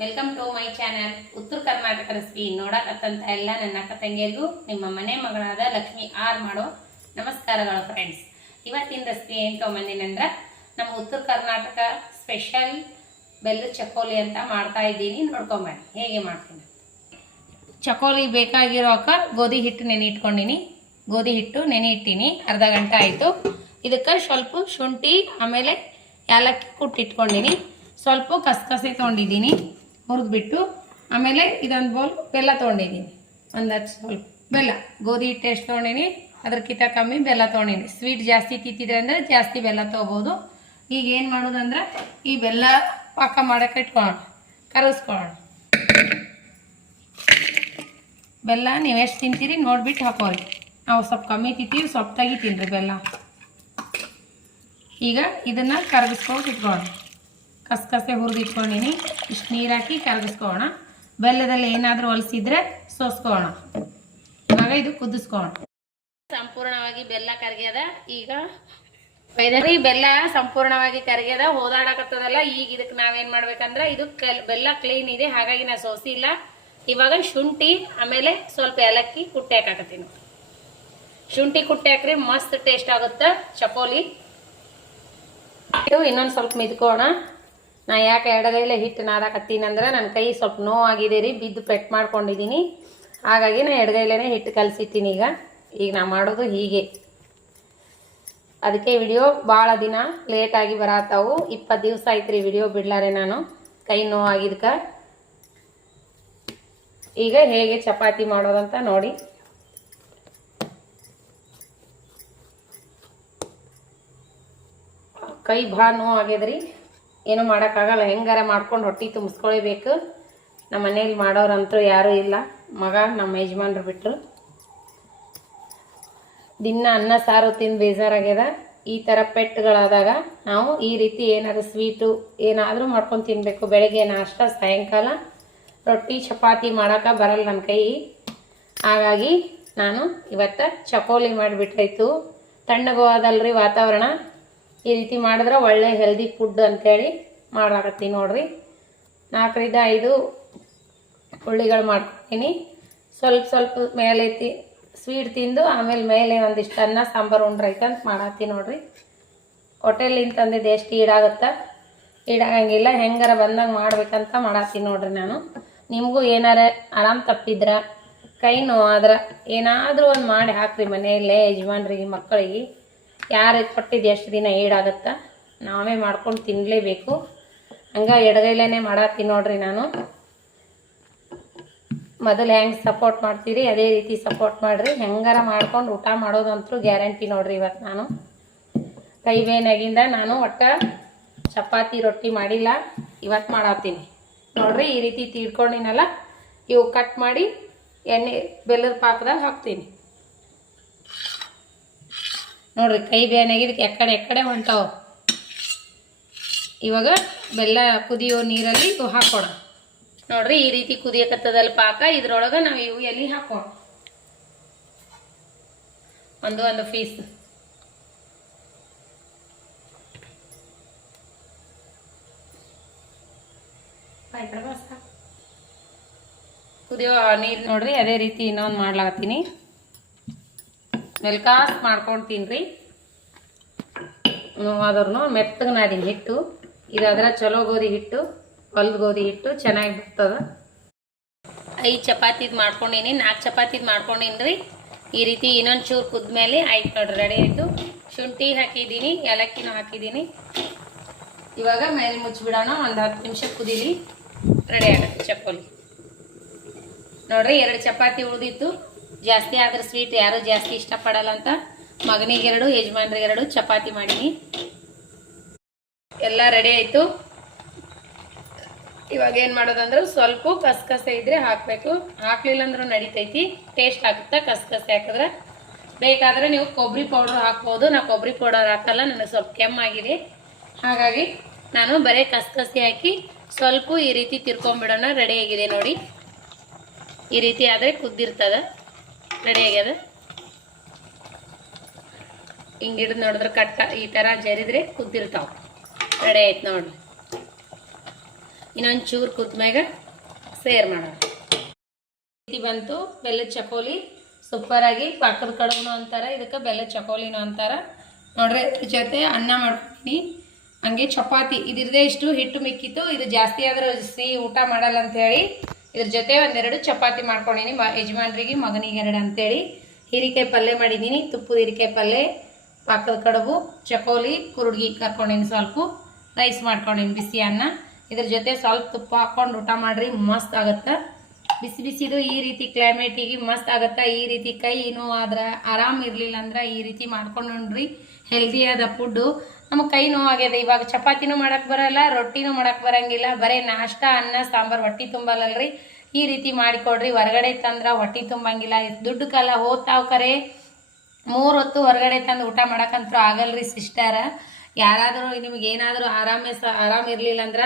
Welcome to my channel ಉತ್ತರ Karnataka recipe ನೋಡಕತ್ತಂತ ಎಲ್ಲ ನನ್ನ ಅಕ್ಕ ತಂಗಿಯರಿಗೂ ನಿಮ್ಮ ಮನೆ ಮಗಳಾದ ಲಕ್ಷ್ಮಿ ಆರ್ ಮಾಡೋ ನಮಸ್ಕಾರಗಳು ಫ್ರೆಂಡ್ಸ್. ಇವತ್ತಿನ ರೆಸಿಪಿ ಏನು ತೊಗೊಂಬಂದಿನಂದ್ರೆ ನಮ್ಮ ಉತ್ತರ ಕರ್ನಾಟಕ ಸ್ಪೆಷಲ್ ಬೆಲ್ಲದ ಚಕೋಲಿ ಅಂತ ಮಾಡ್ತಾ ಇದ್ದೀನಿ. ನೋಡ್ಕೊಂಬನ್ನಿ ಹೇಗೆ ಮಾಡ್ತೀನಿ. ಚಕೋಲಿ ಬೇಕಾಗಿರೋಕ ಗೋಧಿ ಹಿಟ್ಟು ನೆನೆ ಇಟ್ಕೊಂಡಿನಿ. ಗೋಧಿ ಹಿಟ್ಟು ನೆನೆ ಇಟ್ಟೀನಿ, ಅರ್ಧ ಗಂಟೆ ಆಯಿತು. ಇದಕ್ಕೆ ಸ್ವಲ್ಪ ಶುಂಠಿ ಆಮೇಲೆ ಏಲಕ್ಕಿ ಕುಟ್ಟಿಟ್ಕೊಂಡಿನಿ. ಸ್ವಲ್ಪ ಕಸಕಸಿ ತೊಗೊಂಡಿದ್ದೀನಿ ಹುರಿದ್ಬಿಟ್ಟು. ಆಮೇಲೆ ಇದೊಂದು ಬೌಲ್ ಬೆಲ್ಲ ತೊಗೊಂಡಿದ್ದೀನಿ, ಒಂದು ಸ್ವಲ್ಪ ಬೆಲ್ಲ. ಗೋಧಿ ಹಿಟ್ಟು ಎಷ್ಟು ತೊಗೊಂಡಿನಿ ಅದಕ್ಕಿಂತ ಕಮ್ಮಿ ಬೆಲ್ಲ ತೊಗೊಂಡಿನಿ. ಸ್ವೀಟ್ ಜಾಸ್ತಿ ತಿಂತಿದ್ರೆ ಅಂದರೆ ಜಾಸ್ತಿ ಬೆಲ್ಲ ತೊಗೋಬೋದು. ಈಗ ಏನು ಮಾಡೋದಂದ್ರೆ ಈ ಬೆಲ್ಲ ಪಾಕ ಮಾಡೋಕೆ ಇಟ್ಕೊಳ್ಳೋಣ, ಕರಗಿಸ್ಕೊಳ್ಳೋಣ. ಬೆಲ್ಲ ನೀವು ಎಷ್ಟು ತಿಂತೀರಿ ನೋಡ್ಬಿಟ್ಟು ಹಾಕೋರಿ. ನಾವು ಸ್ವಲ್ಪ ಕಮ್ಮಿ ತಿಂತೀವಿ, ಸ್ವಲ್ಪ ತೆಗಿತೀನಿ ರೀ ಬೆಲ್ಲ. ಈಗ ಇದನ್ನು ಕರಗಿಸ್ಕೊಂಡು ಇಟ್ಕೊಳ್ಳೋಣ. ಕಸಕಸೆ ಹುರಿದಿಟ್ಕೊಂಡಿನಿ. ಇಷ್ಟು ನೀರು ಹಾಕಿ ಕರಗಿಸ್ಕೊಳ್ಳೋಣ. ಬೆಲ್ಲದಲ್ಲಿ ಏನಾದರೂ ಹೊಲಿಸಿದ್ರೆ ಸೋಸ್ಕೊಳ್ಳೋಣ. ಇವಾಗ ಇದು ಕುದಿಸ್ಕೊಳ್ಳೋಣ. ಸಂಪೂರ್ಣವಾಗಿ ಬೆಲ್ಲ ಕರಗ್ಯದ. ಈಗ ಬೆಲ್ಲ ಸಂಪೂರ್ಣವಾಗಿ ಕರಗ್ಯದ, ಹೋದಾಡಕತ್ತದಲ್ಲ. ಈಗ ಇದಕ್ಕೆ ನಾವೇನು ಮಾಡ್ಬೇಕಂದ್ರೆ ಇದು ಬೆಲ್ಲ ಕ್ಲೀನ್ ಇದೆ, ಹಾಗಾಗಿ ನಾ ಸೋಸಿಲ್ಲ. ಇವಾಗ ಶುಂಠಿ ಆಮೇಲೆ ಸ್ವಲ್ಪ ಏಲಕ್ಕಿ ಕುಟ್ಟಿ ಹಾಕಾಕತ್ತೀನಿ. ಶುಂಠಿ ಕುಟ್ಟಿ ಹಾಕ್ರಿ ಮಸ್ತ್ ಟೇಸ್ಟ್ ಆಗುತ್ತೆ ಚಕೋಲಿ. ಇನ್ನೊಂದು ಸ್ವಲ್ಪ ಮಿದ್ಕೋಣ. ನಾ ಯಾಕೆ ಎಡಗೈಲೆ ಹಿಟ್ಟು ನಾದಾಕತ್ತೀನಿ ಅಂದ್ರೆ ನನ್ನ ಕೈ ಸ್ವಲ್ಪ ನೋವಾಗಿದೆ ರೀ, ಬಿದ್ದು ಪೆಟ್ ಮಾಡ್ಕೊಂಡಿದ್ದೀನಿ. ಹಾಗಾಗಿ ನಾ ಎಡಗೈಲೇ ಹಿಟ್ಟು ಕಲಸಿಟ್ಟಿನಿ. ಈಗ ನಾ ಮಾಡೋದು ಹೀಗೆ. ಅದಕ್ಕೆ ವಿಡಿಯೋ ಭಾಳ ದಿನ ಲೇಟಾಗಿ ಬರತ್ತಾವು. 20 ದಿವಸ ಆಯ್ತು ರೀ ವಿಡಿಯೋ ಬಿಡ್ಲಾರೆ ನಾನು, ಕೈ ನೋವಾಗಿದ್ಕ. ಈಗ ಹೇಗೆ ಚಪಾತಿ ಮಾಡೋದಂತ ನೋಡಿ. ಕೈ ಭಾಳ ನೋವಾಗ್ಯದ್ರಿ, ಏನೂ ಮಾಡೋಕ್ಕಾಗಲ್ಲ. ಹೆಂಗಾರ ಮಾಡ್ಕೊಂಡು ಹೊಟ್ಟೆ ತುಂಬಿಸ್ಕೊಳ್ಬೇಕು. ನಮ್ಮ ಮನೇಲಿ ಮಾಡೋರಂತೂ ಯಾರೂ ಇಲ್ಲ, ಮಗ ನಮ್ಮ ಯಜಮಾನ್ರು ಬಿಟ್ಟರು. ದಿನ ಅನ್ನ ಸಾರು ತಿಂದು ಬೇಜಾರಾಗ್ಯದ. ಈ ಥರ ಪೆಟ್ಟುಗಳಾದಾಗ ನಾವು ಈ ರೀತಿ ಏನಾದರೂ ಸ್ವೀಟು ಏನಾದರೂ ಮಾಡ್ಕೊಂಡು ತಿನ್ನಬೇಕು. ಬೆಳಗ್ಗೆ ನಾಷ್ಟ, ಸಾಯಂಕಾಲ ರೊಟ್ಟಿ ಚಪಾತಿ ಮಾಡೋಕೆ ಬರಲ್ಲ ನನ್ನ ಕೈ. ಹಾಗಾಗಿ ನಾನು ಇವತ್ತು ಚಕೋಲಿ ಮಾಡಿಬಿಟ್ರಾಯ್ತು. ತಣ್ಣಗೂ ಅದಲ್ರಿ ವಾತಾವರಣ. ಈ ರೀತಿ ಮಾಡಿದ್ರೆ ಒಳ್ಳೆ ಹೆಲ್ದಿ ಫುಡ್ ಅಂಥೇಳಿ ಮಾಡಾಕತ್ತೀನಿ ನೋಡ್ರಿ. 4ರಿಂದ 5 ಉಳ್ಳಿಗಳು ಮಾಡ್ತೀನಿ. ಸ್ವಲ್ಪ ಮೇಲೆ ಸ್ವೀಟ್ ತಿಂದು ಆಮೇಲೆ ಮೇಲೆ ಒಂದಿಷ್ಟು ಅನ್ನ ಸಾಂಬಾರು ಉಂಡ್ರೈತೆ ಅಂತ ಮಾಡತ್ತೀನಿ ನೋಡ್ರಿ. ಹೋಟೆಲಿಂದ ತಂದಿದ್ದು ಎಷ್ಟು ಈಡಾಗುತ್ತಾ, ಈಡಾಗಂಗಿಲ್ಲ. ಹೆಂಗಾರ ಬಂದಂಗೆ ಮಾಡ್ಬೇಕಂತ ಮಾಡತ್ತೀನಿ ನೋಡ್ರಿ ನಾನು. ನಿಮಗೂ ಏನಾರ ಆರಾಮ್ ತಪ್ಪಿದ್ರೆ, ಕೈ ನೋವಾದ್ರೆ ಏನಾದರೂ ಒಂದು ಮಾಡಿ ಹಾಕ್ರಿ ಮನೆಯಲ್ಲೇ. ಯಜಮಾನ್ರಿಗೆ, ಮಕ್ಕಳಿಗೆ ಯಾರು ಕೊಟ್ಟಿದ್ದು ಎಷ್ಟು ದಿನ ಈಡಾಗುತ್ತಾ, ನಾವೇ ಮಾಡ್ಕೊಂಡು ತಿನ್ನಲೇಬೇಕು. ಹಂಗೆ ಎಡಗೈಲೇ ಮಾಡತ್ತೀನಿ ನೋಡ್ರಿ ನಾನು. ಮೊದಲು ಹೆಂಗೆ ಸಪೋರ್ಟ್ ಮಾಡ್ತೀರಿ ಅದೇ ರೀತಿ ಸಪೋರ್ಟ್ ಮಾಡಿರಿ. ಹೆಂಗಾರ ಮಾಡ್ಕೊಂಡು ಊಟ ಮಾಡೋದಂತೂ ಗ್ಯಾರಂಟಿ ನೋಡ್ರಿ. ಇವತ್ತು ನಾನು ಕೈ ಬೇನಾಗಿಂದ ನಾನು ಒಟ್ಟು ಚಪಾತಿ ರೊಟ್ಟಿ ಮಾಡಿಲ್ಲ, ಇವತ್ತು ಮಾಡತ್ತೀನಿ ನೋಡ್ರಿ. ಈ ರೀತಿ ತೀಡ್ಕೊಂಡಿನಲ್ಲ, ಇವು ಕಟ್ ಮಾಡಿ ಎಣ್ಣೆ ಬೆಲ್ಲದ ಪಾಕದಾಗ ಹಾಕ್ತೀನಿ ನೋಡ್ರಿ. ಕೈ ಬೇನಾಗಿದ್ದಕ್ಕೆ ಎಕ್ಕಡೆ ಹೊಂಟಾವ. ಇವಾಗ ಬೆಲ್ಲ ಕುದಿಯೋ ನೀರಲ್ಲಿ ಇವು ಹಾಕೋಣ ನೋಡ್ರಿ. ಈ ರೀತಿ ಕುದಿಯಕತ್ತದಲ್ಲಿ ಪಾಕ. ಇದ್ರೊಳಗೆ ನಾವು ಇವು ಎಲ್ಲಿ ಹಾಕೋಣ. ಒಂದು ಪೀಸ್ ಕುದಿಯೋ ನೀರು ನೋಡ್ರಿ. ಅದೇ ರೀತಿ ಇನ್ನೊಂದು ಮಾಡ್ಲಾಕತ್ತೀನಿ. ಮೆಲ್ಕಾಸ್ ಮಾಡ್ಕೊಳ್ತೀನಿ. ಆದ್ರೂ ಮೆತ್ತಗೆ ನಾದಿನ ಹಿಟ್ಟು ಇದಾದ್ರೆ ಚಲೋ ಗೋಧಿ ಹಿಟ್ಟು, ಹೊಲ್ದ ಗೋಧಿ ಹಿಟ್ಟು ಚೆನ್ನಾಗಿ ಬರ್ತದೆ. 5 ಚಪಾತಿದು ಮಾಡ್ಕೊಂಡಿನಿ, 4 ಚಪಾತಿದು ಮಾಡ್ಕೊಂಡಿನಿ ರೀ. ಈ ರೀತಿ ಇನ್ನೊಂದು ಚೂರು ಕುದ್ಮೇಲೆ ಆಯ್ತು ನೋಡ್ರಿ, ರೆಡಿ ಆಯಿತು. ಶುಂಠಿ ಹಾಕಿದ್ದೀನಿ, ಏಲಕ್ಕಿನೂ ಹಾಕಿದ್ದೀನಿ. ಇವಾಗ ಮೇಲೆ ಮುಚ್ಚಿಬಿಡೋಣ. ಒಂದು 10 ನಿಮಿಷ ಕುದೀಲಿ, ರೆಡಿ ಆಗುತ್ತೆ ಚಕೋಲಿ ನೋಡ್ರಿ. 2 ಚಪಾತಿ ಉಳಿದಿತ್ತು. ಜಾಸ್ತಿ ಆದ್ರೆ ಸ್ವೀಟ್ ಯಾರು ಜಾಸ್ತಿ ಇಷ್ಟಪಡಲ್ಲ ಅಂತ ಮಗನಿಗೆ 2, ಯಜಮಾನ್ರಿಗೆ 2 ಚಪಾತಿ ಮಾಡೀನಿ. ಎಲ್ಲ ರೆಡಿ ಆಯಿತು. ಇವಾಗ ಏನು ಮಾಡೋದಂದ್ರೆ ಸ್ವಲ್ಪ ಕಸಕಸೆ ಇದ್ರೆ ಹಾಕಬೇಕು. ಹಾಕ್ಲಿಲ್ಲ ಅಂದ್ರೂ ನಡಿತೈತಿ, ಟೇಸ್ಟ್ ಆಗುತ್ತೆ ಕಸಕಸೆ ಹಾಕಿದ್ರೆ. ಬೇಕಾದರೆ ನೀವು ಕೊಬ್ಬರಿ ಪೌಡರ್ ಹಾಕ್ಬೋದು. ನಾ ಕೊಬ್ಬರಿ ಪೌಡರ್ ಹಾಕಲ್ಲ, ನನಗೆ ಸ್ವಲ್ಪ ಕೆಮ್ಮಾಗಿದೆ. ಹಾಗಾಗಿ ನಾನು ಬರೀ ಕಸಕಸೆ ಹಾಕಿ ಸ್ವಲ್ಪ ಈ ರೀತಿ ತಿರ್ಕೊಂಬಿಡೋಣ. ರೆಡಿ ಆಗಿದೆ ನೋಡಿ. ಈ ರೀತಿ ಆದರೆ ಕುದ್ದಿರ್ತದೆ, ರೆಡಿ ಆಗ್ಯದ. ಹಿಂಗೆ ಹಿಡಿದು ನೋಡಿದ್ರೆ ಕಟ್ಟ ಈ ಥರ ಜರಿದ್ರೆ ಕುದ್ದಿರ್ತಾವೆ. ರೆಡಿ ಆಯ್ತು ನೋಡ್ರಿ. ಇನ್ನೊಂದು ಚೂರು ಕೂತ್ಮ್ಯಾಗ ಸೇರ್ ಮಾಡೋಣ. ರೀತಿ ಬಂತು ಬೆಲ್ಲದ ಚಕೋಲಿ ಸೂಪರಾಗಿ. ಪಾಕದ ಕಡುಬು ಅಂತಾರೆ ಇದಕ್ಕೆ, ಬೆಲ್ಲದ ಚಕೋಲಿನೂ ಅಂತಾರೆ ನೋಡ್ರಿ. ಇದ್ರ ಜೊತೆ ಅನ್ನ ಮಾಡ್ಕೊತೀನಿ, ಹಂಗೆ ಚಪಾತಿ. ಇದಿರದೇ ಇಷ್ಟು ಹಿಟ್ಟು ಮಿಕ್ಕಿತ್ತು, ಇದು ಜಾಸ್ತಿ ಆದ್ರೆ ಸಿಹಿ ಊಟ ಮಾಡಲ್ಲ ಅಂಥೇಳಿ ಇದ್ರ ಜೊತೆ ಒಂದೆರಡು ಚಪಾತಿ ಮಾಡ್ಕೊಂಡಿನಿ. ಯಜಮಾನ್ರಿಗೆ ಮಗನಿಗೆ 2 ಅಂತೇಳಿ. ಹೀರಿಕಾಯಿ ಪಲ್ಯ ಮಾಡಿದ್ದೀನಿ, ತುಪ್ಪದ ಹೀರಿಕಾಯಿ ಪಲ್ಯ, ಪಾಕದ ಕಡುಬು, ಚಕೋಲಿ, ಕುರುಡ್ಗಿ ಕರ್ಕೊಂಡಿನಿ. ಸ್ವಲ್ಪ ರೈಸ್ ಮಾಡ್ಕೊಂಡಿನಿ, ಬಿಸಿ ಅನ್ನ. ಇದ್ರ ಜೊತೆ ಸ್ವಲ್ಪ ತುಪ್ಪ ಹಾಕೊಂಡು ಊಟ ಮಾಡ್ರಿ, ಮಸ್ತ್ ಆಗುತ್ತೆ. ಬಿಸಿ ಬಿಸಿದು ಈ ರೀತಿ ಕ್ಲೈಮೇಟಿಗೆ ಮಸ್ತ್ ಆಗುತ್ತೆ. ಈ ರೀತಿ ಕೈ ನೋವಾದ್ರೆ, ಆರಾಮ್ ಇರಲಿಲ್ಲ ಅಂದ್ರೆ ಈ ರೀತಿ ಮಾಡ್ಕೊಂಡು ನೋಡ್ರಿ. ಹೆಲ್ದಿಯಾದ ಫುಡ್ಡು. ನಮಗೆ ಕೈ ನೋವಾಗ್ಯದ, ಇವಾಗ ಚಪಾತಿನೂ ಮಾಡಕ್ಕೆ ಬರಲ್ಲ, ರೊಟ್ಟಿನೂ ಮಾಡಕ್ಕೆ ಬರಂಗಿಲ್ಲ, ಬರೀ ನಾಷ್ಟ ಅನ್ನ ಸಾಂಬಾರು ಹೊಟ್ಟೆ ತುಂಬಲ್ಲಲ್ರಿ. ಈ ರೀತಿ ಮಾಡಿಕೊಡ್ರಿ. ಹೊರಗಡೆ ತಂದ್ರೆ ಹೊಟ್ಟೆ ತುಂಬಂಗಿಲ್ಲ. ದುಡ್ಡು ಕಾಲ ಹೋಗ್ತಾವ್ ಕರೆ 3 ಹೊತ್ತು ಹೊರಗಡೆ ತಂದು ಊಟ ಮಾಡಕ್ಕಂತೂ ಆಗಲ್ರಿ ಸಿಸ್ಟರ. ಯಾರಾದರೂ ನಿಮ್ಗೆ ಏನಾದರೂ ಆರಾಮ್ ಇರಲಿಲ್ಲ ಅಂದ್ರೆ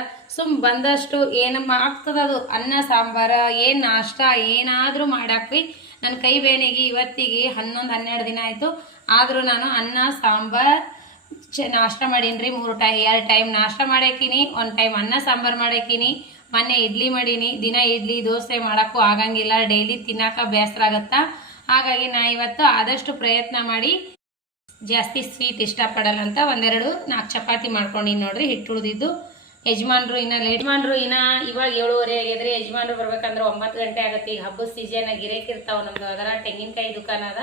ಬಂದಷ್ಟು ಏನಮ್ಮ ಆಗ್ತದ ಅದು ಅನ್ನ ಸಾಂಬಾರ ಏನು ನಾಷ್ಟ ಏನಾದರೂ ಮಾಡಾಕ್ರಿ. ನನ್ನ ಕೈ ಬೇನೆಗೆ ಇವತ್ತಿಗೆ 11-12 ದಿನ ಆಯಿತು. ಆದರೂ ನಾನು ಅನ್ನ ಸಾಂಬಾರು ನಾಷ್ಟ ಮಾಡೀನಿ. 2 ಟೈಮ್ ನಾಷ್ಟ ಮಾಡಾಕಿನಿ, 1 ಟೈಮ್ ಅನ್ನ ಸಾಂಬಾರು ಮಾಡಾಕಿನಿ. ಮೊನ್ನೆ ಇಡ್ಲಿ ಮಾಡೀನಿ. ದಿನ ಇಡ್ಲಿ ದೋಸೆ ಮಾಡೋಕ್ಕೂ ಆಗಂಗಿಲ್ಲ, ಡೈಲಿ ತಿನ್ನಾಕ ಬೇಸರ ಆಗತ್ತಾ. ಹಾಗಾಗಿ ನಾ ಇವತ್ತು ಆದಷ್ಟು ಪ್ರಯತ್ನ ಮಾಡಿ ಜಾಸ್ತಿ ಸ್ವೀಟ್ ಇಷ್ಟಪಡಲ್ಲ ಅಂತ 1-2-4 ಚಪಾತಿ ಮಾಡ್ಕೊಂಡಿನಿ ನೋಡ್ರಿ. ಹಿಟ್ಟು ಉಳಿದಿದ್ದು. ಯಜಮಾನ್ರು ಇನ್ನ ಇವಾಗ 7:30 ಆಗಿದ್ರಿ. ಯಜಮಾನ್ರು ಬರ್ಬೇಕಂದ್ರೆ 9 ಗಂಟೆ ಆಗತ್ತೆ. ಈಗ ಹಬ್ಬದ ಸೀಸನ್ ಗಿರೇಕಿರ್ತಾವ ನಮ್ದು. ಅದರ ತೆಂಗಿನಕಾಯಿ ದುಕಾನ ಅದ.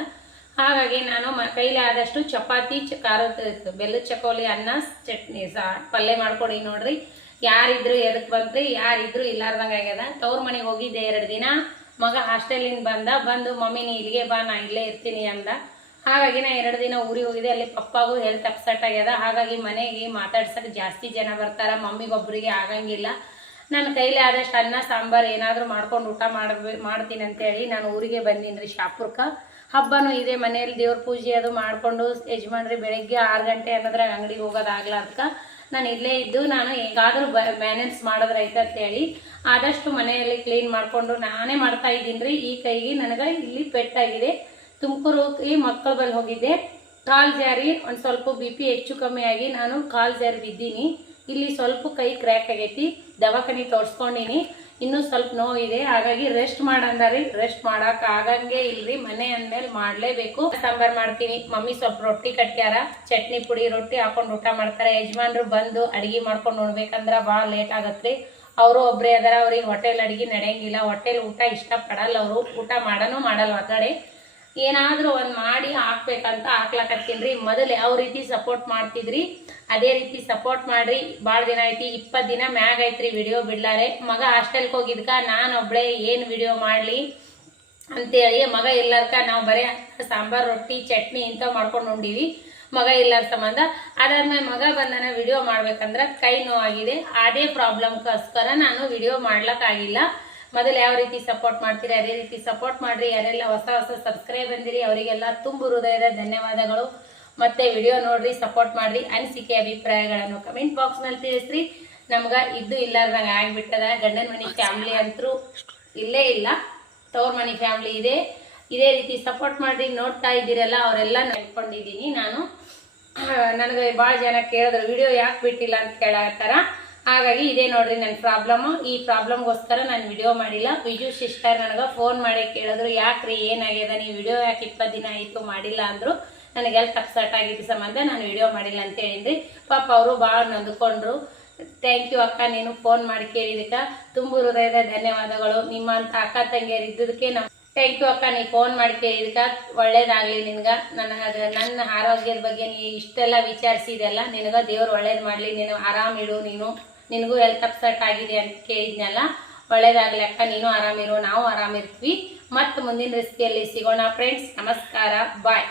ಹಾಗಾಗಿ ನಾನು ಕೈಲಿ ಆದಷ್ಟು ಚಪಾತಿ, ಬೆಲ್ಲದ ಚಕೋಲಿ, ಅನ್ನ, ಚಟ್ನಿ, ಪಲ್ಯ ಮಾಡ್ಕೊಡಿ ನೋಡ್ರಿ. ಯಾರಿದ್ರು ಎದಕ್ ಬಂತ್ರಿ, ಯಾರಿದ್ರು ಇಲ್ಲಾರ್ದಂಗ ಆಗ್ಯದ. ತವ್ರ ಮನೆಗೆ ಹೋಗಿದ್ದೆ 2 ದಿನ. ಮಗ ಹಾಸ್ಟೆಲಿಂದ ಬಂದು ಮಮ್ಮಿ ನೀ ಇಲ್ಲಿಗೆ ಬಾ, ನಾ ಇಲ್ಲೇ ಇರ್ತೀನಿ ಅಂದ. ಹಾಗಾಗಿ ನಾ 2 ದಿನ ಊರಿಗೆ ಹೋಗಿದ್ದೆ. ಅಲ್ಲಿ ಪಪ್ಪಾಗೂ ಹೆಲ್ತ್ ಅಪ್ಸೆಟ್ ಆಗ್ಯದ. ಹಾಗಾಗಿ ಮನೆಗೆ ಮಾತಾಡ್ಸಕ್ಕೆ ಜಾಸ್ತಿ ಜನ ಬರ್ತಾರ, ಮಮ್ಮಿಗೊಬ್ಬರಿಗೆ ಆಗಂಗಿಲ್ಲ. ನನ್ನ ಕೈಲಿ ಆದಷ್ಟು ಅನ್ನ ಸಾಂಬಾರು ಏನಾದರೂ ಮಾಡ್ಕೊಂಡು ಊಟ ಮಾಡ್ತೀನಿ ಅಂತೇಳಿ ನಾನು ಊರಿಗೆ ಬಂದೀನಿ ರೀ, ಶಾಪುರ್ಕ. ಹಬ್ಬನೂ ಇದೆ, ಮನೆಯಲ್ಲಿ ದೇವ್ರ ಪೂಜೆ ಅದು ಮಾಡಿಕೊಂಡು ಯಜಮಾನ್ರಿ ಬೆಳಗ್ಗೆ 6 ಗಂಟೆ ಅನ್ನೋದ್ರಾಗ ಅಂಗಡಿಗೆ ಹೋಗೋದಾಗ್ಲಾರ್ದಕ್ಕೆ ನಾನು ಇಲ್ಲೇ ಇದ್ದು ನಾನು ಹೇಗಾದರೂ ಮ್ಯಾನೇಜ್ ಮಾಡೋದ್ರೈತೆ ಅಂತೇಳಿ ಆದಷ್ಟು ಮನೆಯಲ್ಲಿ ಕ್ಲೀನ್ ಮಾಡಿಕೊಂಡು ನಾನೇ ಮಾಡ್ತಾ ಇದ್ದೀನಿ ರೀ. ಈ ಕೈಗೆ ನನಗೆ ಇಲ್ಲಿ ಪೆಟ್ಟಾಗಿದೆ. ತುಮಕೂರಿಗೆ ಮಕ್ಕಳ ಬಳಿ ಹೋಗಿದ್ದೆ, ಕಾಲು ಜಾರಿ ಒಂದು ಸ್ವಲ್ಪ BP ಹೆಚ್ಚು ಕಮ್ಮಿ ಆಗಿ ನಾನು ಕಾಲು ಜಾರಿ ಬಿದ್ದೀನಿ. ಇಲ್ಲಿ ಸ್ವಲ್ಪ ಕೈ ಕ್ರ್ಯಾಕ್ ಆಗೈತಿ, ದವಾಖಾನೆ ತೋರಿಸ್ಕೊಂಡಿನಿ. ಇನ್ನೂ ಸ್ವಲ್ಪ ನೋವಿದೆ, ಹಾಗಾಗಿ ರೆಸ್ಟ್ ಮಾಡಂದಾರಿ. ರೆಸ್ಟ್ ಮಾಡಕ್ಕೆ ಆಗಂಗೆ ಇಲ್ರಿ, ಮನೆ ಅಂದಮೇಲೆ ಮಾಡಲೇಬೇಕು. ಸಾಂಬಾರು ಮಾಡ್ತೀನಿ. ಮಮ್ಮಿ ಸ್ವಲ್ಪ ರೊಟ್ಟಿ ಕಟ್ಟ್ಯಾರ, ಚಟ್ನಿ ಪುಡಿ ರೊಟ್ಟಿ ಹಾಕೊಂಡು ಊಟ ಮಾಡ್ತಾರೆ. ಯಜಮಾನ್ರು ಬಂದು ಅಡುಗೆ ಮಾಡ್ಕೊಂಡು ನೋಡ್ಬೇಕಂದ್ರೆ ಭಾಳ ಲೇಟ್ ಆಗತ್ರಿ. ಅವರು ಒಬ್ಬರೇ ಅದಾರ, ಅವ್ರಿಗೆ ಹೋಟೆಲ್ ಅಡುಗೆ ನಡೆಯಂಗಿಲ್ಲ. ಹೋಟೆಲ್ ಊಟ ಇಷ್ಟಪಡಲ್ಲ ಅವರು, ಊಟ ಮಾಡಲ್ಲ ಹೊರಗಡೆ. ಏನಾದರೂ ಒಂದು ಮಾಡಿ ಹಾಕ್ಬೇಕಂತ ಹಾಕ್ಲಕತ್ತೀನಿ ರೀ. ಮೊದಲು ಯಾವ ರೀತಿ ಸಪೋರ್ಟ್ ಮಾಡ್ತಿದ್ರಿ ಅದೇ ರೀತಿ ಸಪೋರ್ಟ್ ಮಾಡ್ರಿ. ಭಾಳ ದಿನ ಐತಿ, 20 ದಿನ ಮ್ಯಾಗ ಐತ್ರಿ ವಿಡಿಯೋ ಬಿಡ್ಲಾರೆ. ಮಗ ಹಾಸ್ಟೆಲ್ಗೆ ಹೋಗಿದ್ಕ ನಾನು ಒಬ್ಬಳೇ ಏನು ವಿಡಿಯೋ ಮಾಡಲಿ ಅಂತೇಳಿ, ಮಗ ಇಲ್ಲರ್ಕ ನಾವು ಬರೀ ಸಾಂಬಾರು ರೊಟ್ಟಿ ಚಟ್ನಿ ಇಂಥವು ಮಾಡ್ಕೊಂಡು ಉಂಡೀವಿ. ಮಗ ಇಲ್ಲಾರ ಸಂಬಂಧ ಅದಾದ್ಮೇಲೆ ಮಗ ಬಂದನ ವಿಡಿಯೋ ಮಾಡ್ಬೇಕಂದ್ರೆ ಕೈ ನೋವಾಗಿದೆ. ಅದೇ ಪ್ರಾಬ್ಲಮ್ಗೋಸ್ಕರ ನಾನು ವಿಡಿಯೋ ಮಾಡ್ಲಿಕ್ಕಾಗಿಲ್ಲ. ಮೊದಲು ಯಾವ ರೀತಿ ಸಪೋರ್ಟ್ ಮಾಡ್ತೀರಿ ಅದೇ ರೀತಿ ಸಪೋರ್ಟ್ ಮಾಡ್ರಿ. ಯಾರೆಲ್ಲ ಹೊಸ ಸಬ್ಸ್ಕ್ರೈಬ್ ಬಂದಿರಿ ಅವರಿಗೆಲ್ಲ ತುಂಬ ಹೃದಯದ ಧನ್ಯವಾದಗಳು. ಮತ್ತೆ ವಿಡಿಯೋ ನೋಡ್ರಿ, ಸಪೋರ್ಟ್ ಮಾಡ್ರಿ. ಅನಿಸಿಕೆ ಅಭಿಪ್ರಾಯಗಳನ್ನು ಕಮೆಂಟ್ ಬಾಕ್ಸ್ನಲ್ಲಿ ತಿಳಿಸ್ರಿ. ನಮ್ಗೆ ಇದ್ದು ಇಲ್ಲಾರ್ದಂಗೆ ಆಗಿಬಿಟ್ಟದ. ಗಂಡನ ಮನೆ ಫ್ಯಾಮಿಲಿ ಅಂತರೂ ಇಲ್ಲೇ ಇಲ್ಲ, ತವ್ರ ಮನೆ ಫ್ಯಾಮಿಲಿ ಇದೆ. ಇದೇ ರೀತಿ ಸಪೋರ್ಟ್ ಮಾಡ್ರಿ. ನೋಡ್ತಾ ಇದ್ದೀರಲ್ಲ ಅವರೆಲ್ಲ ನೆನ್ಕೊಂಡಿದ್ದೀನಿ ನಾನು. ನನಗೆ ಭಾಳ ಜನ ಕೇಳಿದ್ರು ವಿಡಿಯೋ ಯಾಕೆ ಬಿಟ್ಟಿಲ್ಲ ಅಂತ ಕೇಳತ್ತಾರ. ಹಾಗಾಗಿ ಇದೇ ನೋಡ್ರಿ ನನ್ನ ಪ್ರಾಬ್ಲಮ್ಮು. ಈ ಪ್ರಾಬ್ಲಮ್ಗೋಸ್ಕರ ನಾನು ವಿಡಿಯೋ ಮಾಡಿಲ್ಲ. ವಿಜು ಸಿಸ್ಟರ್ ನನಗೆ ಫೋನ್ ಮಾಡಿ ಕೇಳಿದ್ರು, ಯಾಕ್ರಿ ಏನಾಗ್ಯದ ನೀವು ವಿಡಿಯೋ ಯಾಕೆ 20 ದಿನ ಆಯಿತು ಮಾಡಿಲ್ಲ ಅಂದರು. ನನಗೆ ಹೆಲ್ತ್ ಅಪ್ಸೆಟ್ ಆಗಿದ್ದ ಸಂಬಂಧ ನಾನು ವಿಡಿಯೋ ಮಾಡಿಲ್ಲ ಅಂತ ಹೇಳಿದ್ರಿ. ಪಾಪ ಅವರು ಭಾಳ ನೊಂದ್ಕೊಂಡ್ರು. ಥ್ಯಾಂಕ್ ಯು ಅಕ್ಕ, ನೀನು ಫೋನ್ ಮಾಡಿ ಕೇಳಿದಕ್ಕೆ ತುಂಬ ಹೃದಯದ ಧನ್ಯವಾದಗಳು. ನಿಮ್ಮಂಥ ಅಕ್ಕ ತಂಗಿಯರು ಇದ್ದದಕ್ಕೆ ಥ್ಯಾಂಕ್ ಯು ಅಕ್ಕ, ನೀ ಫೋನ್ ಮಾಡಿ ಕೇಳಿದಕ್ಕೆ ಒಳ್ಳೇದಾಗಲಿ ನಿನ್ಗೆ. ನನ್ನ ಆರೋಗ್ಯದ ಬಗ್ಗೆ ನೀ ಇಷ್ಟೆಲ್ಲ ವಿಚಾರಿಸಿದೆಲ್ಲ, ನಿನಗೆ ದೇವ್ರು ಒಳ್ಳೇದು ಮಾಡಲಿ, ನೀನು ಆರಾಮಿಡು. ನಿನಗೂ ಹೆಲ್ತ್ ಅಪ್ಸೆಟ್ ಆಗಿದೆ ಅಂತ ಕೇಳಿದ್ನಲ್ಲ, ಒಳ್ಳೇದಾಗಲಿ ಅಕ್ಕ, ನೀನು ಆರಾಮಿರು, ನಾವು ಆರಾಮಿರ್ತೀವಿ. ಮತ್ತು ಮುಂದಿನ ರೆಸಿಪಿಯಲ್ಲಿ ಸಿಗೋಣ ಫ್ರೆಂಡ್ಸ್. ನಮಸ್ಕಾರ, ಬಾಯ್.